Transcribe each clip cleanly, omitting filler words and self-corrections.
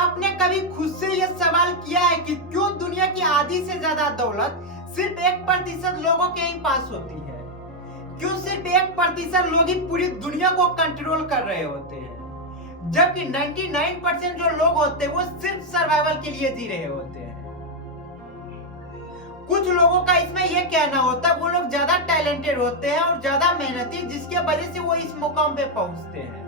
आपने कभी खुद से ये सवाल किया है कि क्यों दुनिया की आधी से ज्यादा दौलत सिर्फ 1% लोगों के ही पास होती है? क्यों सिर्फ 1% लोग ही पूरी दुनिया को कंट्रोल कर रहे होते हैं, जबकि 99% जो लोग होते हैं वो सिर्फ सर्वाइवल के लिए जी रहे होते हैं। कुछ लोगों का इसमें यह कहना होता है वो लोग ज्यादा टैलेंटेड होते हैं और ज्यादा मेहनती, जिसके वजह से वो इस मुकाम पे पहुंचते हैं।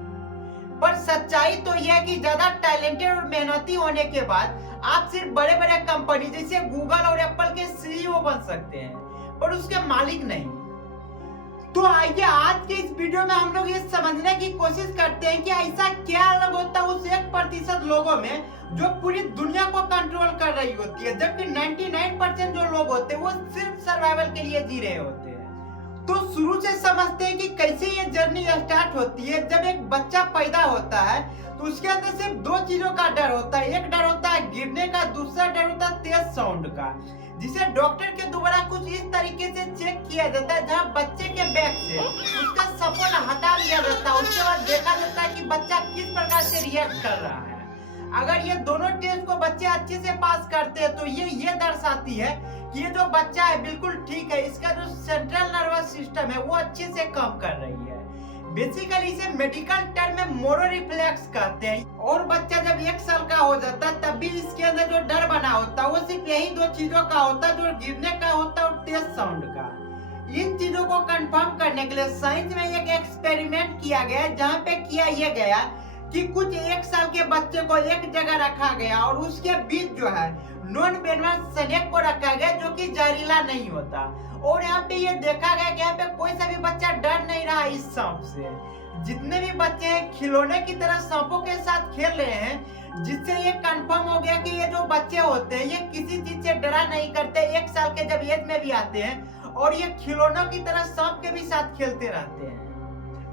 पर सच्चाई तो यह है कि ज्यादा टैलेंटेड और मेहनती होने के बाद आप सिर्फ बड़े बड़े कंपनी जैसे गूगल और एप्पल के सीईओ बन सकते हैं, पर उसके मालिक नहीं। तो आइए आज के इस वीडियो में हम लोग ये समझने की कोशिश करते हैं कि ऐसा क्या अलग होता है उस 1% लोगों में जो पूरी दुनिया को कंट्रोल कर रही होती है, जबकि 99% जो लोग होते हैं वो सिर्फ सर्वाइवल के लिए जी रहे होते हैं। तो शुरू से समझते हैं कि कैसे ये जर्नी स्टार्ट होती है। जब एक बच्चा पैदा होता है तो उसके अंदर सिर्फ दो चीजों का डर होता है। एक डर होता है गिरने का, दूसरा डर होता है तेज साउंड का, जिसे डॉक्टर के द्वारा कुछ इस तरीके से चेक किया जाता है जहां बच्चे के बैक से उसका सपोर्ट हटा लिया जाता है। उसके बाद देखा जाता है कि बच्चा किस प्रकार से रिएक्ट कर रहा है। अगर ये दोनों टेस्ट को बच्चे अच्छे से पास करते हैं तो ये दर्शाती है कि ये जो बच्चा है बिल्कुल ठीक है, इसका जो सेंट्रल नर्वस सिस्टम है वो अच्छे से काम कर रही है। बेसिकली इसे मेडिकल टर्म में मोरो रिफ्लेक्स कहते हैं। और बच्चा जब 1 साल का हो जाता है तब भी इसके अंदर जो डर बना होता है वो सिर्फ यही दो चीजों का होता है, जो गिरने का होता है और तेज साउंड का। इन चीजों को कंफर्म करने के लिए साइंस में एक एक्सपेरिमेंट किया गया, जहाँ पे किया यह गया कि कुछ 1 साल के बच्चे को एक जगह रखा गया और उसके बीच जो है नॉन वेनमस स्नेक को रखा गया जो कि जहरीला नहीं होता। और यहाँ पे ये देखा गया कि यहाँ पे कोई सा भी बच्चा डर नहीं रहा इस सांप से। जितने भी बच्चे हैं खिलौने की तरह सांपों के साथ खेल रहे हैं, जिससे ये कंफर्म हो गया कि ये जो बच्चे होते हैं ये किसी चीज से डरा नहीं करते। 1 साल के जब एज में भी आते हैं और ये खिलौनों की तरह सांप के भी साथ खेलते रहते हैं।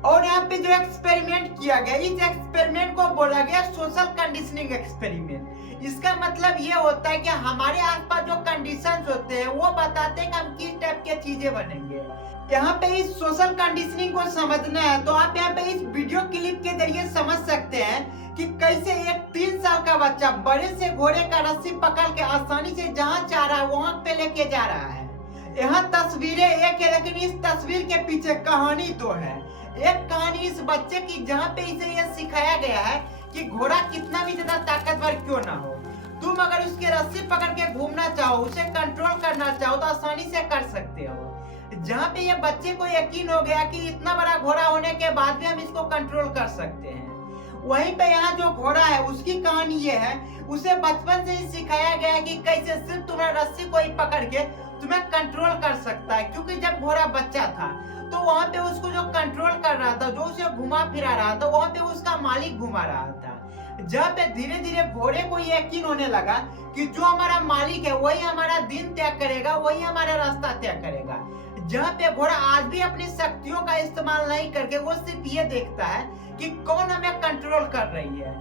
और यहाँ पे जो एक्सपेरिमेंट किया गया, इस एक्सपेरिमेंट को बोला गया सोशल कंडीशनिंग एक्सपेरिमेंट। इसका मतलब ये होता है कि हमारे आसपास जो कंडीशंस होते हैं वो बताते हैं कि हम किस टाइप के चीजें बनेंगे। यहाँ पे इस सोशल कंडीशनिंग को समझना है तो आप यहाँ पे इस वीडियो क्लिप के जरिए समझ सकते हैं कि कैसे एक 3 साल का बच्चा बड़े से घोड़े का रस्सी पकड़ के आसानी से जहाँ चाह रहा है वहां पे लेके जा रहा है। यहाँ तस्वीरें एक है, लेकिन इस तस्वीर के पीछे कहानी दो है। एक कहानी इस बच्चे की जहाँ पे इसे यह सिखाया गया है कि घोड़ा कितना भी ज्यादा ताकतवर क्यों ना हो, तुम अगर उसके रस्सी पकड़ के घूमना चाहो, उसे कंट्रोल करना चाहो तो आसानी से कर सकते हो। जहाँ पे ये बच्चे को यकीन हो गया कि इतना बड़ा घोड़ा होने के बाद भी हम इसको कंट्रोल कर सकते हैं। वहीं पे यहाँ जो घोड़ा है उसकी कहानी ये है, उसे बचपन से ही सिखाया गया है कि कैसे सिर्फ तुम्हारा रस्सी को ही पकड़ के तुम्हें कंट्रोल कर सकता है। क्योंकि जब घोड़ा बच्चा था तो वहाँ पे उसको जो कंट्रोल कर रहा था, जो उसे घुमा फिरा रहा था, वहाँ पे उसका मालिक घुमा रहा था। जहाँ पे धीरे धीरे घोड़े को यकीन होने लगा कि जो हमारा मालिक है वही हमारा दिन तय करेगा, वही हमारा रास्ता तय करेगा। जहाँ पे घोड़ा आज भी अपनी शक्तियों का इस्तेमाल नहीं करके वो सिर्फ ये देखता है कि कौन हमें कंट्रोल कर रही है।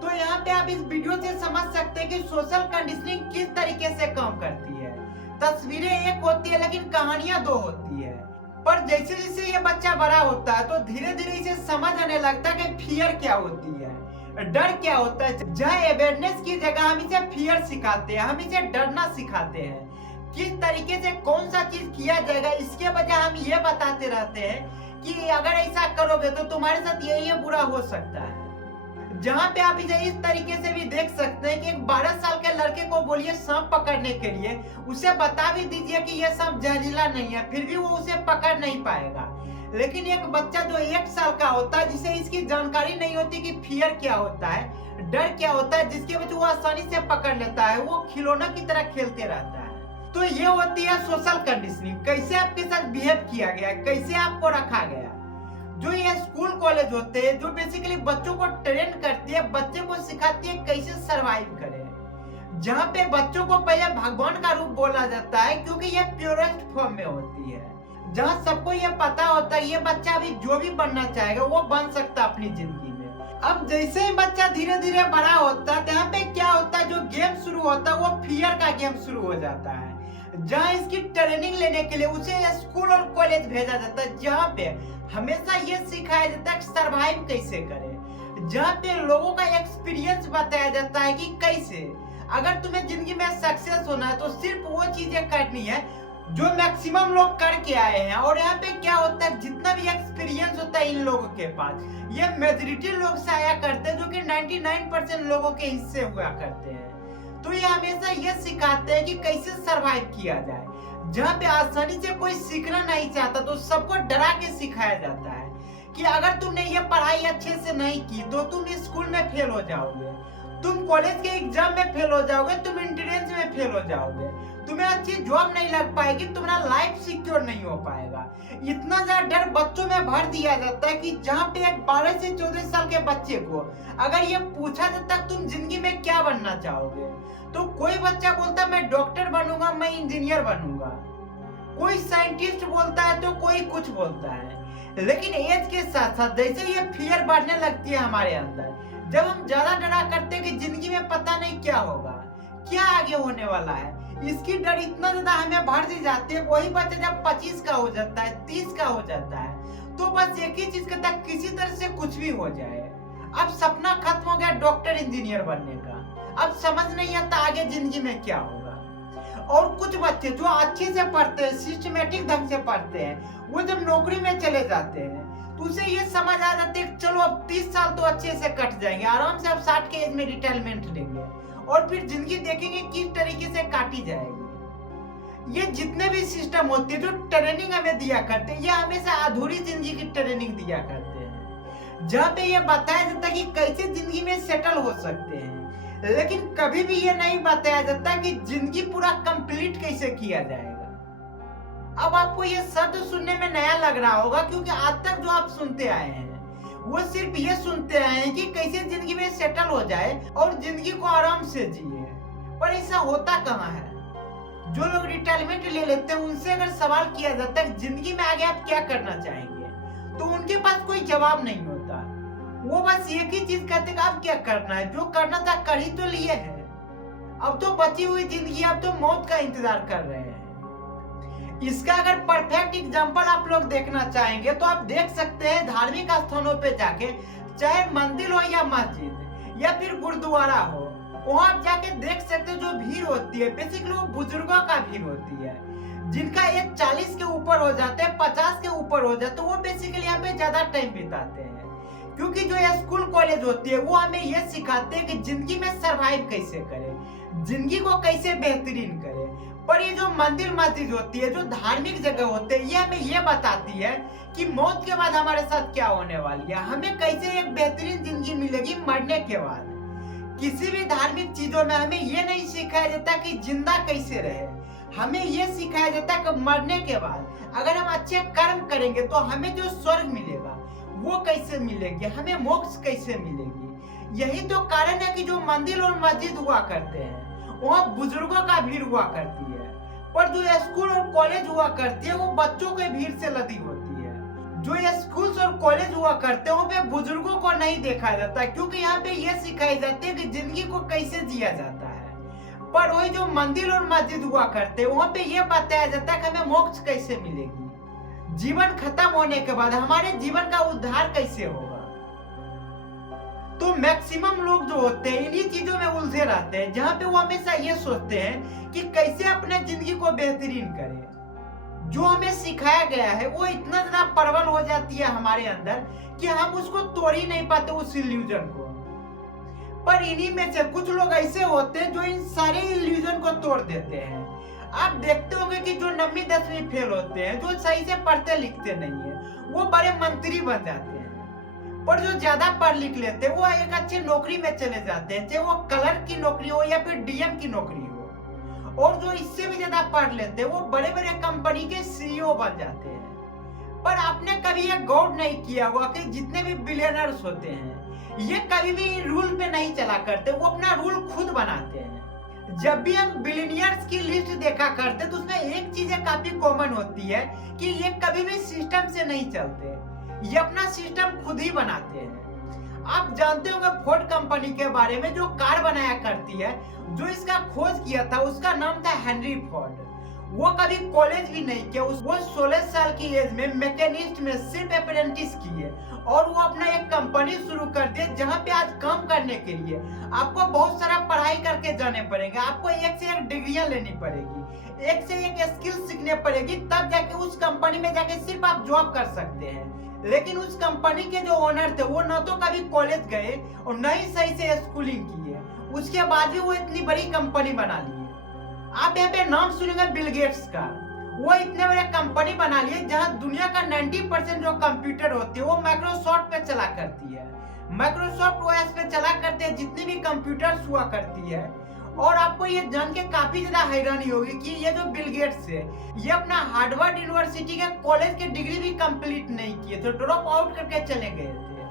तो यहाँ पे आप इस वीडियो से समझ सकते हैं कि सोशल कंडीशनिंग किस तरीके से काम करती है। तस्वीरें एक होती है लेकिन कहानियां दो होती है। पर जैसे जैसे ये बच्चा बड़ा होता है तो धीरे धीरे इसे समझ आने लगता है कि फियर क्या होती है, डर क्या होता है। जहाँ अवेयरनेस की जगह हम इसे फियर सिखाते हैं, हम इसे डरना सिखाते हैं। किस तरीके से कौन सा चीज किया जाएगा इसके बजाय हम ये बताते रहते हैं कि अगर ऐसा करोगे तो तुम्हारे साथ ये बुरा हो सकता है। जहाँ पे आप इसे इस तरीके से भी देख सकते हैं कि एक 12 साल के लड़के को बोलिए सांप पकड़ने के लिए, उसे बता भी दीजिए कि यह सांप जहरीला नहीं है, फिर भी वो उसे पकड़ नहीं पाएगा। लेकिन एक बच्चा जो 1 साल का होता है, जिसे इसकी जानकारी नहीं होती कि फियर क्या होता है, डर क्या होता है, जिसके वजह वो आसानी से पकड़ लेता है, वो खिलौना की तरह खेलते रहता है। तो ये होती है सोशल कंडीशनिंग। कैसे आपके साथ बिहेव किया गया, कैसे आपको रखा गया। जो ये स्कूल कॉलेज होते हैं जो बेसिकली बच्चों को ट्रेन करती है, बच्चे को सिखाती है कैसे सरवाइव करें। जहाँ पे बच्चों को पहले भगवान का रूप बोला जाता है क्योंकि ये प्योरेस्ट फॉर्म में होती है। जहाँ सबको ये पता होता है ये बच्चा अभी जो भी बनना चाहेगा वो बन सकता है अपनी जिंदगी में। अब जैसे ही बच्चा धीरे धीरे बड़ा होता है, यहाँ पे क्या होता है, जो गेम शुरू होता है वो फियर का गेम शुरू हो जाता है। जहाँ इसकी ट्रेनिंग लेने के लिए उसे स्कूल और कॉलेज भेजा जाता है, जहाँ पे हमेशा ये सिखाया जाता है कि सरवाइव कैसे करें। जहाँ पे लोगों का एक्सपीरियंस बताया जाता है कि कैसे अगर तुम्हें जिंदगी में सक्सेस होना है तो सिर्फ वो चीजें करनी है जो मैक्सिमम लोग करके आए हैं। और यहाँ पे क्या होता है, जितना भी एक्सपीरियंस होता है इन लोगों के पास, ये मेजोरिटी लोग से आया करते हैं, जो कि 99% लोगों के हिस्से हुआ करते हैं। तो ये हमेशा ये सिखाते हैं कि कैसे सरवाइव किया जाए। जहाँ पे आसानी से कोई सीखना नहीं चाहता तो सबको डरा के सिखाया जाता है कि अगर तुमने ये पढ़ाई अच्छे से नहीं की तो तुम स्कूल में फेल हो जाओगे, तुम कॉलेज के एग्जाम में फेल हो जाओगे, तुम एंट्रेंस में फेल हो जाओगे, तुम्हें अच्छी जॉब नहीं लग पाएगी, तुम्हारा लाइफ सिक्योर नहीं हो पाएगा। इतना ज्यादा डर बच्चों में भर दिया जाता है कि जहाँ पे एक 12 से 14 साल के बच्चे को अगर ये पूछा जाता है तुम जिंदगी में क्या बनना चाहोगे, तो कोई बच्चा बोलता मैं डॉक्टर बनूंगा, मैं इंजीनियर बनूंगा, कोई साइंटिस्ट बोलता है तो कोई कुछ बोलता है। लेकिन एज के साथ साथ जैसे ये फियर बढ़ने लगती है हमारे अंदर, जब हम ज्यादा डरा करते हैं कि जिंदगी में पता नहीं क्या होगा, क्या आगे होने वाला है, इसकी डर इतना ज्यादा हमें भर दी जाती है। वही बच्चा जब 25 का हो जाता है, 30 का हो जाता है, तो बस एक ही चीज कहता है किसी तरह से कुछ भी हो जाए। अब सपना खत्म हो गया डॉक्टर इंजीनियर बनने का, अब समझ नहीं आता आगे जिंदगी में क्या होगा। और कुछ बच्चे जो अच्छे से पढ़ते हैं, सिस्टमेटिक ढंग से पढ़ते हैं, वो जब नौकरी में चले जाते हैं तो उसे ये समझ आ जाती है चलो अब 30 साल तो अच्छे से कट जाएंगे, आराम से अब 60 के एज में रिटायरमेंट लेंगे और फिर जिंदगी देखेंगे किस तरीके से काटी जाएगी। ये जितने भी सिस्टम होते हैं जो ट्रेनिंग हमें दिया करते हैं, ये हमेशा अधूरी जिंदगी की ट्रेनिंग दिया करते हैं, जहाँ पे ये बताया जाता है कि कैसे जिंदगी में सेटल हो सकते हैं। लेकिन कभी भी ये नहीं बताया जाता कि जिंदगी पूरा कंप्लीट कैसे किया जाएगा। अब आपको ये शब्द सुनने में नया लग रहा होगा, क्योंकि आज तक जो आप सुनते आए हैं वो सिर्फ ये सुनते आए हैं कि कैसे जिंदगी में सेटल हो जाए और जिंदगी को आराम से जिए। पर ऐसा होता कहाँ है? जो लोग रिटायरमेंट ले लेते हैं उनसे अगर सवाल किया जाता है जिंदगी में आगे आप क्या करना चाहेंगे, तो उनके पास कोई जवाब नहीं होता। वो बस एक ही चीज कहते हैं अब क्या करना है, जो करना था कर ही तो लिए है, अब तो बची हुई जिंदगी, अब तो मौत का इंतजार कर रहे हैं। इसका अगर परफेक्ट एग्जांपल आप लोग देखना चाहेंगे तो आप देख सकते हैं धार्मिक स्थानों पे जाके, चाहे मंदिर हो या मस्जिद या फिर गुरुद्वारा हो, वहां आप जाके देख सकते हैं जो भीड़ होती है बेसिकली वो बुजुर्गों का भीड़ होती है, जिनका एज 40 के ऊपर हो जाते हैं, 50 के ऊपर हो जाते हैं। वो बेसिकली यहाँ पे ज्यादा टाइम बिताते हैं, क्योंकि जो स्कूल कॉलेज होती है वो हमें ये सिखाते हैं कि जिंदगी में सरवाइव कैसे करें, जिंदगी को कैसे बेहतरीन करें। पर ये जो मंदिर मस्जिद होती है, जो धार्मिक जगह होते हैं, ये हमें ये बताती है कि मौत के बाद हमारे साथ क्या होने वाली है, हमें कैसे एक बेहतरीन जिंदगी मिलेगी मरने के बाद। किसी भी धार्मिक चीजों में हमें ये नहीं सिखाया जाता कि जिंदा कैसे रहे, हमें ये सिखाया जाता है कि मरने के बाद अगर हम अच्छे कर्म करेंगे तो हमें जो स्वर्ग मिलेगा वो कैसे मिलेगी, हमें मोक्ष कैसे मिलेगी। यही तो कारण है कि जो मंदिर और मस्जिद हुआ करते हैं वहाँ बुजुर्गों का भीड़ हुआ करती है, पर जो स्कूल और कॉलेज हुआ करती है वो बच्चों के भीड़ से लदी होती है। जो स्कूल और कॉलेज हुआ करते हैं वहाँ पे बुजुर्गों को नहीं देखा जाता, क्योंकि यहाँ पे ये सिखाई जाती है कि जिंदगी को कैसे जिया जाता है। पर वही जो मंदिर और मस्जिद हुआ करते हैं वहाँ पे ये बताया जाता है कि हमें मोक्ष कैसे मिलेगी, जीवन खत्म होने के बाद हमारे जीवन का उद्धार कैसे होगा। तो मैक्सिमम लोग जो होते हैं इन्हीं चीजों में उलझे रहते हैं, जहाँ पे वो हमेशा ये सोचते हैं कि कैसे अपने जिंदगी को बेहतरीन करें। जो हमें सिखाया गया है वो इतना ज्यादा प्रबल हो जाती है हमारे अंदर कि हम उसको तोड़ ही नहीं पाते उस इल्यूजन को। पर इन्हीं में से कुछ लोग ऐसे होते हैं जो इन सारे इल्यूजन को तोड़ देते हैं। आप देखते होंगे कि जो 9वीं 10वीं फेल होते हैं, जो सही से पढ़ते लिखते नहीं है, वो बड़े मंत्री बन जाते हैं। पर जो ज्यादा पढ़ लिख लेते हैं वो एक अच्छी नौकरी में चले जाते हैं, चाहे वो क्लर्क की नौकरी हो या फिर डीएम की नौकरी हो। और जो इससे भी ज्यादा पढ़ लेते हैं वो बड़े बड़े कंपनी के सीईओ बन जाते हैं। पर आपने कभी ये गौर नहीं किया होगा कि जितने भी बिलियनर्स होते हैं ये कभी भी रूल पे नहीं चला करते, वो अपना रूल खुद बनाते हैं। जब भी हम बिलियनियर्स की लिस्ट देखा करते तो उसमें एक चीज काफी कॉमन होती है कि ये कभी भी सिस्टम से नहीं चलते, ये अपना सिस्टम खुद ही बनाते हैं। आप जानते होंगे फोर्ड कंपनी के बारे में, जो कार बनाया करती है, जो इसका खोज किया था उसका नाम था हेनरी फोर्ड। वो कभी कॉलेज भी नहीं किया, वो 16 साल की एज में मैकेनिस्ट में सिर्फ अप्रेंटिस किए और वो अपना एक कंपनी शुरू कर दिए जहाँ पे आज काम करने के लिए आपको बहुत सारा पढ़ाई करके जाने पड़ेंगे, आपको एक से एक डिग्रियां लेनी पड़ेगी, एक से एक स्किल सीखने पड़ेगी, तब जाके उस कंपनी में जाके सिर्फ आप जॉब कर सकते हैं। लेकिन उस कंपनी के जो ओनर थे वो न तो कभी कॉलेज गए और न ही सही से स्कूलिंग किए, उसके बाद भी वो इतनी बड़ी कंपनी बना ली। आप यहाँ पे नाम सुनेंगे बिल गेट्स का, वो इतने बड़े कंपनी बना लिए जहां दुनिया का 90% जो कंप्यूटर होती है वो माइक्रोसॉफ्ट पे चला करती है, माइक्रोसॉफ्ट ओएस पे चला करते हैं जितनी भी कंप्यूटर्स हुआ करती है। और आपको ये जान के काफी ज्यादा हैरानी होगी कि ये जो बिल गेट्स है ये अपना हार्वर्ड यूनिवर्सिटी के कॉलेज के डिग्री भी कंप्लीट नहीं किए थे, ड्रॉप आउट करके चले गए थे।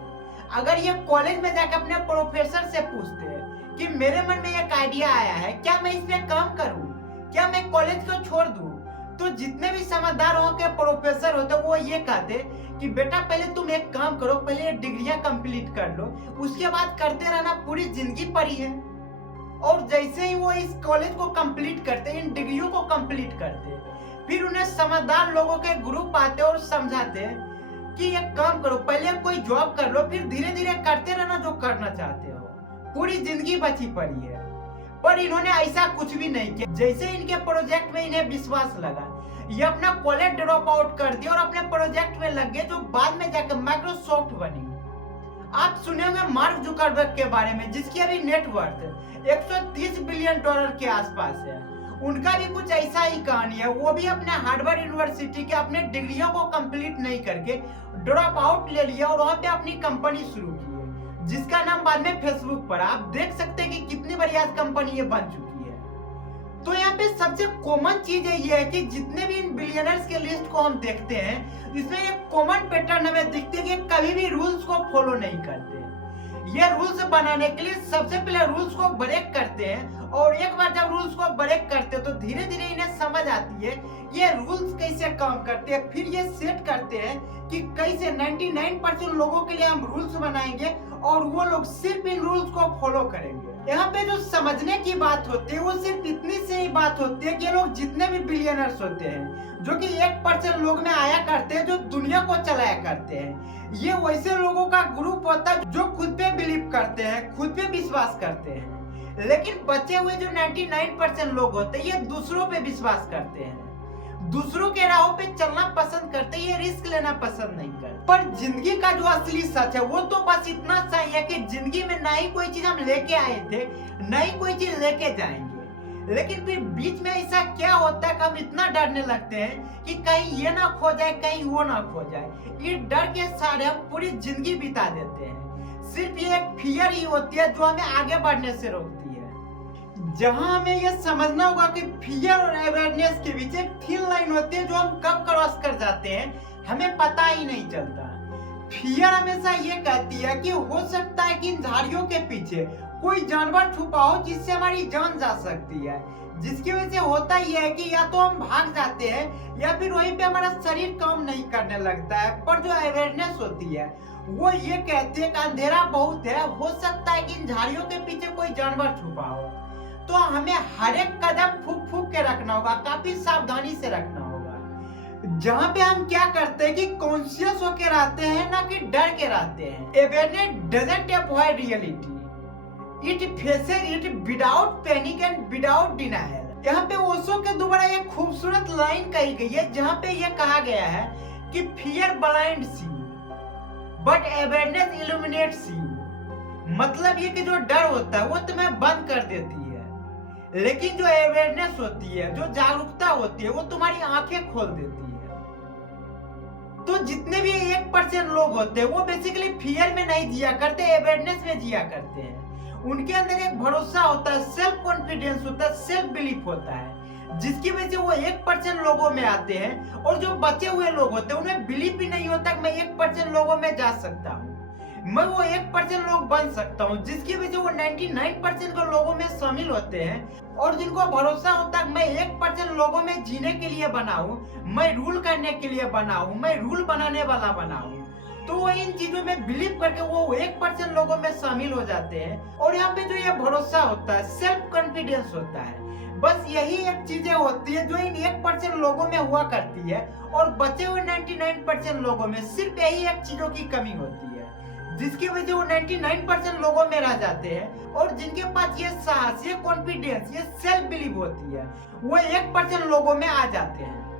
अगर ये कॉलेज में जाकर अपने प्रोफेसर से पूछते हैं कि मेरे मन में एक आइडिया आया है, क्या मैं इस पे काम करूं, क्या मैं कॉलेज को छोड़ दूं, तो जितने भी समझदार वहां के प्रोफेसर होते वो ये कहते कि बेटा पहले तुम एक काम करो, पहले डिग्रियां कंप्लीट कर लो, उसके बाद करते रहना, पूरी जिंदगी पड़ी है। और जैसे ही वो इस कॉलेज को कंप्लीट करते, इन डिग्रियों को कंप्लीट करते, फिर उन्हें समझदार लोगों के ग्रुप आते और समझाते कि एक काम करो, पहले कोई जॉब कर लो, फिर धीरे धीरे करते रहना जो करना चाहते हो, पूरी जिंदगी बची पड़ी है। पर इन्होंने ऐसा कुछ भी नहीं किया। जैसे इनके प्रोजेक्ट में इन्हें विश्वास लगा, ये अपना कॉलेज ड्रॉप आउट कर दिया और अपने प्रोजेक्ट में लग गए जो बाद में जाकर माइक्रोसॉफ्ट बनी। आप सुने होंगे मार्क जुकरबर्ग के बारे में, जिसकी अभी नेटवर्थ 130 बिलियन डॉलर के आसपास है। उनका भी कुछ ऐसा ही कहानी है, वो भी अपने हार्वर्ड यूनिवर्सिटी के अपने डिग्रियों को कंप्लीट नहीं करके ड्रॉप आउट ले लिया और वहां पे अपनी कंपनी शुरू की है, जिसका नाम बाद में फेसबुक पड़ा। आप देख सकते हैं कि कितनी बड़ी आज कंपनी ये बन चुकी है। तो यहाँ पे सबसे कॉमन चीज ये है कि जितने भी इन बिलियनर्स के लिस्ट को हम देखते हैं, इसमें एक कॉमन पैटर्न हमें दिखते है कि कभी भी रूल्स को फॉलो नहीं करते। ये रूल्स बनाने के लिए सबसे पहले रूल्स को ब्रेक करते हैं और एक बार जब रूल्स को ब्रेक करते हैं तो धीरे धीरे इन्हें समझ आती है ये रूल्स कैसे काम करते हैं। फिर ये सेट करते हैं कि कैसे 99% लोगों के लिए हम रूल्स बनाएंगे और वो लोग सिर्फ इन रूल्स को फॉलो करेंगे। यहाँ पे जो समझने की बात होती है वो सिर्फ इतनी से ही बात होती है कि ये लोग जितने भी बिलियनर्स होते हैं, जो कि 1% लोग में आया करते हैं, जो दुनिया को चलाया करते हैं, ये वैसे लोगों का ग्रुप होता है जो खुद पे बिलीव करते हैं, खुद पे विश्वास करते हैं। लेकिन बचे हुए जो 99% लोग होते हैं ये दूसरों पे विश्वास करते हैं, दूसरों के राहों पे चलना पसंद करते हैं, ये रिस्क लेना पसंद नहीं करते। पर जिंदगी का जो असली सच है वो तो बस इतना सही है कि जिंदगी में ना ही कोई चीज हम लेके आए थे, ना ही कोई चीज लेके जाएंगे। लेकिन फिर बीच में ऐसा क्या होता है कि हम इतना डरने लगते हैं कि कहीं ये ना खो जाए, कहीं वो ना खो जाए। ये डर के सारे हम पूरी जिंदगी बिता देते हैं। सिर्फ ये एक फियर ही होती है जो हमें आगे बढ़ने से रोकती है। जहां हमें ये समझना होगा कि फियर और अवेयरनेस के बीच एक थिन लाइन होती है जो हम कब क्रॉस कर जाते हैं हमें पता ही नहीं चलता। फियर हमेशा ये कहती है कि हो सकता है कि इन झाड़ियों के पीछे कोई जानवर छुपा हो जिससे हमारी जान जा सकती है, जिसकी वजह से होता यह है कि या तो हम भाग जाते हैं या फिर वहीं पे हमारा शरीर काम नहीं करने लगता है। पर जो अवेयरनेस होती है वो ये कहती है कि अंधेरा बहुत है, हो सकता है कि इन झाड़ियों के पीछे कोई जानवर छुपा हो। तो हमें हर एक कदम फूक फूक के रखना होगा, काफी सावधानी से रखना होगा। जहाँ पे हम क्या करते हैं कि कॉन्शियस होके रहते हैं, ना कि डर के रहते हैं। Awareness doesn't avoid reality, it faces it without panic and without denial. यहाँ पे ओशो के द्वारा एक खूबसूरत लाइन कही गई है जहाँ पे ये कहा गया है कि fear blinds you but awareness illuminates you. मतलब ये कि जो डर होता है वो तुम्हें बंद कर देती है, लेकिन जो अवेयरनेस होती है, जो जागरूकता होती है, वो तुम्हारी आंखें खोल देती है। तो जितने भी 1% लोग होते हैं वो बेसिकली फियर में नहीं जिया करते, अवेयरनेस में जिया करते हैं। उनके अंदर एक भरोसा होता है, सेल्फ कॉन्फिडेंस होता है, सेल्फ बिलीफ होता है, जिसकी वजह से वो 1% लोगों में आते हैं। और जो बचे हुए लोग होते हैं उन्हें बिलीफ ही नहीं होता कि मैं 1% लोगों में जा सकता हूँ, मैं वो 1% लोग बन सकता हूँ, जिसकी वजह से वो 99% के लोगों में शामिल होते हैं। और जिनको भरोसा होता है मैं 1% लोगों में जीने के लिए बना हूँ, मैं रूल करने के लिए बना हूँ, मैं रूल बनाने वाला बना हूँ, तो वो इन चीजों में बिलीव करके वो 1% लोगों में शामिल हो जाते हैं। और यहाँ पे जो ये भरोसा होता है, सेल्फ कॉन्फिडेंस होता है, बस यही एक चीजें होती है जो इन 1% लोगों में हुआ करती है, और बचे हुए 99% लोगों में सिर्फ यही एक चीजों की कमी होती है, जिसकी वजह से वो 99% लोगों में रह जाते हैं। और जिनके पास ये साहस, ये कॉन्फिडेंस, ये सेल्फ बिलीव होती है, वो 1% लोगों में आ जाते हैं।